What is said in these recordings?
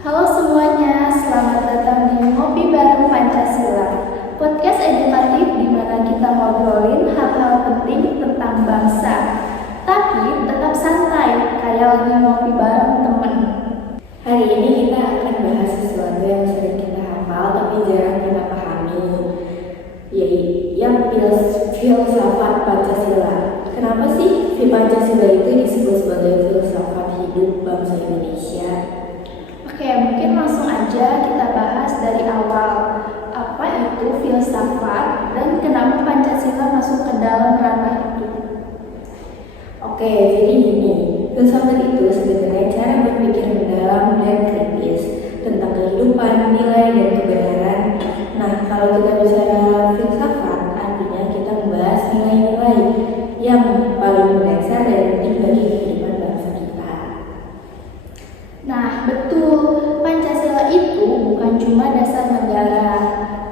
Halo semuanya, selamat datang di Ngopi Bareng Pancasila, podcast edukatif di mana kita ngobrolin hal-hal penting tentang bangsa, tapi tetap santai, kayak lagi ngopi bareng temen. Hari ini kita akan bahas sesuatu yang sering kita hafal tapi jarang kita pahami, yaitu filsafat Pancasila. Kenapa sih Pancasila itu disebut sebagai filsafat hidup bangsa Indonesia? Oke, mungkin langsung aja kita bahas dari awal. Apa itu filsafat dan kenapa Pancasila masuk ke dalam ranah itu? Oke, jadi gini, filsafat itu sebenarnya cara berpikir mendalam dan kritis tentang kehidupan, nilai, dan kebenaran. Nah, kalau kita bicara filsafat, artinya kita membahas nilai-nilai yang paling mendasar dan penting bagi kehidupan bangsa kita. Nah, betul, Pancasila itu bukan cuma dasar negara,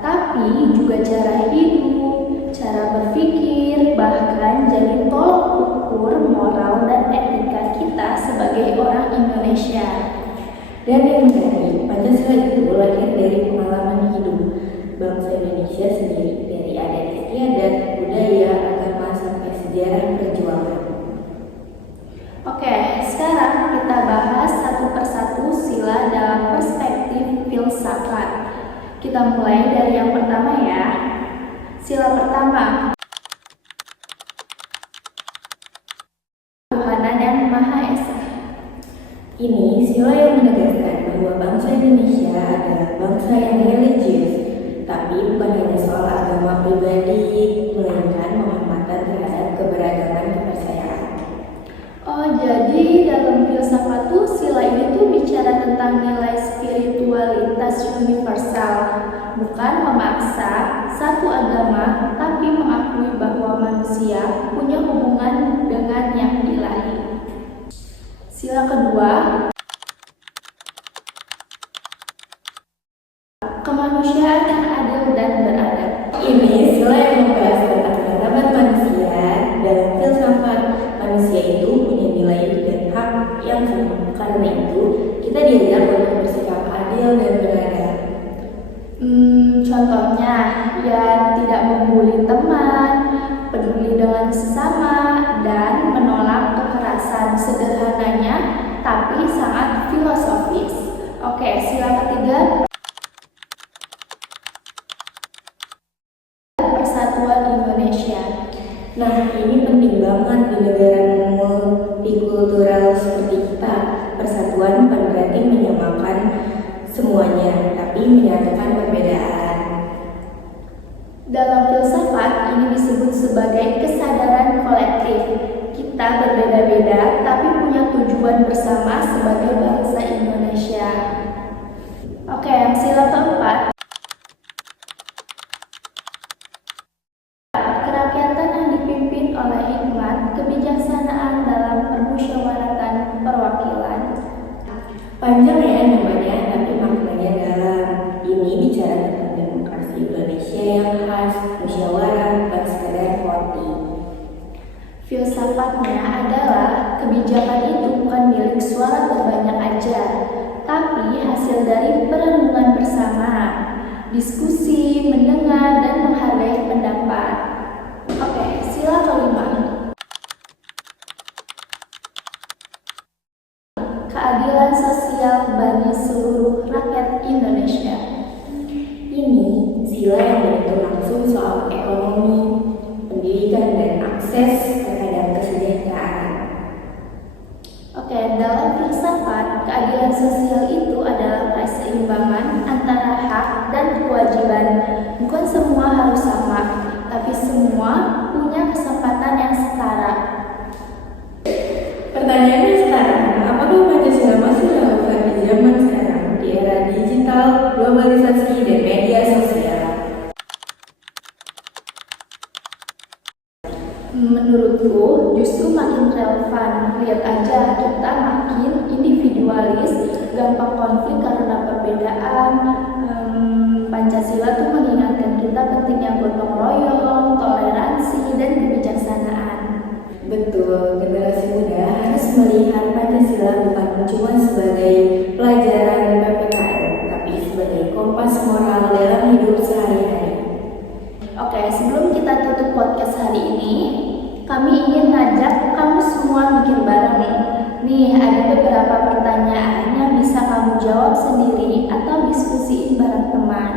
tapi juga cara hidup, cara berpikir, bahkan jadi tolok ukur moral dan etika kita sebagai orang Indonesia. Dan yang menarik, Pancasila itu lahir dari pengalaman hidup bangsa Indonesia sendiri, dari adat istiadat, budaya, agama, sampai sejarah perjuangan. Oke, sekarang kita bahas satu persatu sila dalam perspektif filsafat. Kita mulai dari yang pertama ya. Sila pertama, Tuhanan yang Maha Esa. Ini sila yang menegaskan bahwa bangsa Indonesia adalah bangsa yang religius, tapi bukan hanya soal agama pribadi, melainkan penghormatan terhadap keberagaman kepercayaan. Oh, jadi dalam filsafat tuh sila ini tuh bicara tentang nilai spiritualitas universal, bukan memaksa satu agama, tapi mengakui bahwa manusia punya hubungan dengan yang ilahi. Sila kedua, kemanusiaan yang adil dan beradab. Ini sila yang membahas tentang martabat manusia. Dalam filsafat, manusia itu punya nilai dan hak yang sama. Karena itu, kita diajar untuk bersikap adil dan beradab. Contohnya, ya tidak membuli teman, peduli dengan sesama, dan menolak kekerasan. Sederhananya, tapi sangat filosofis. Oke, sila ketiga, Persatuan Indonesia. Nah, ini penting banget di negara multikultural seperti kita. Persatuan bukan berarti menyamakan semuanya, tapi menyatukan perbedaan. Dalam filsafat, ini disebut sebagai kesadaran kolektif. Kita berbeda-beda, tapi punya tujuan bersama sebagai bangsa Indonesia. Oke, yang sila keempat, kerakyatan yang dipimpin oleh hikmat, kebijaksanaan dalam permusyawaratan perwakilan. Panjang ya namanya, tapi maknanya dalam. Ini bicara tentang demokrasi Indonesia yang khas, musyawarah, bukan sekedar voting. Filsafatnya adalah kebijakan itu bukan milik suara terbanyak aja, tapi hasil dari perenungan bersama, diskusi, mendengar, dan menghargai pendapat. Oke, sila kelima, keadilan sosial bagi seluruh rakyat Indonesia. Ini sila yang menentukan langsung soal ekonomi, pendidikan, dan akses terhadap kesejahteraan. Oke, dalam filsafat, keadilan sosial itu adalah keseimbangan antara hak dan kewajiban. Bukan semua harus sama, tapi semua punya kesempatan yang setara. Pertanyaannya sekarang, apakah Pancasila masih relevan di zaman sekarang, di era digital, globalisasi, dan media sosial? Menurutku justru makin relevan. Lihat aja, kita makin individualis, gampang konflik karena perbedaan. Pancasila tuh mengingatkan kita pentingnya gotong royong, toleransi, dan kebijaksanaan. Betul, generasi muda harus melihat Pancasila bukan cuma sebagai pelajaran PPKN podcast hari ini, kami ingin ngajak kamu semua mikir bareng. Nih, ada beberapa pertanyaan yang bisa kamu jawab sendiri atau diskusiin bareng teman.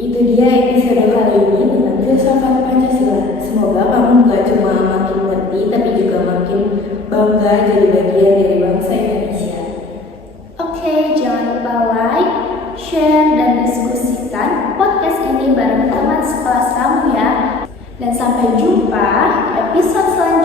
Itu dia episode kali ini dengan filsafat Pancasila. Semoga kamu gak cuma makin ngerti, tapi juga makin bangga jadi bagian dari bangsa Indonesia. Oke, jangan lupa like, share, dan diskusikan podcast ini bareng teman sekelas kamu ya. Dan sampai jumpa di episode selanjutnya.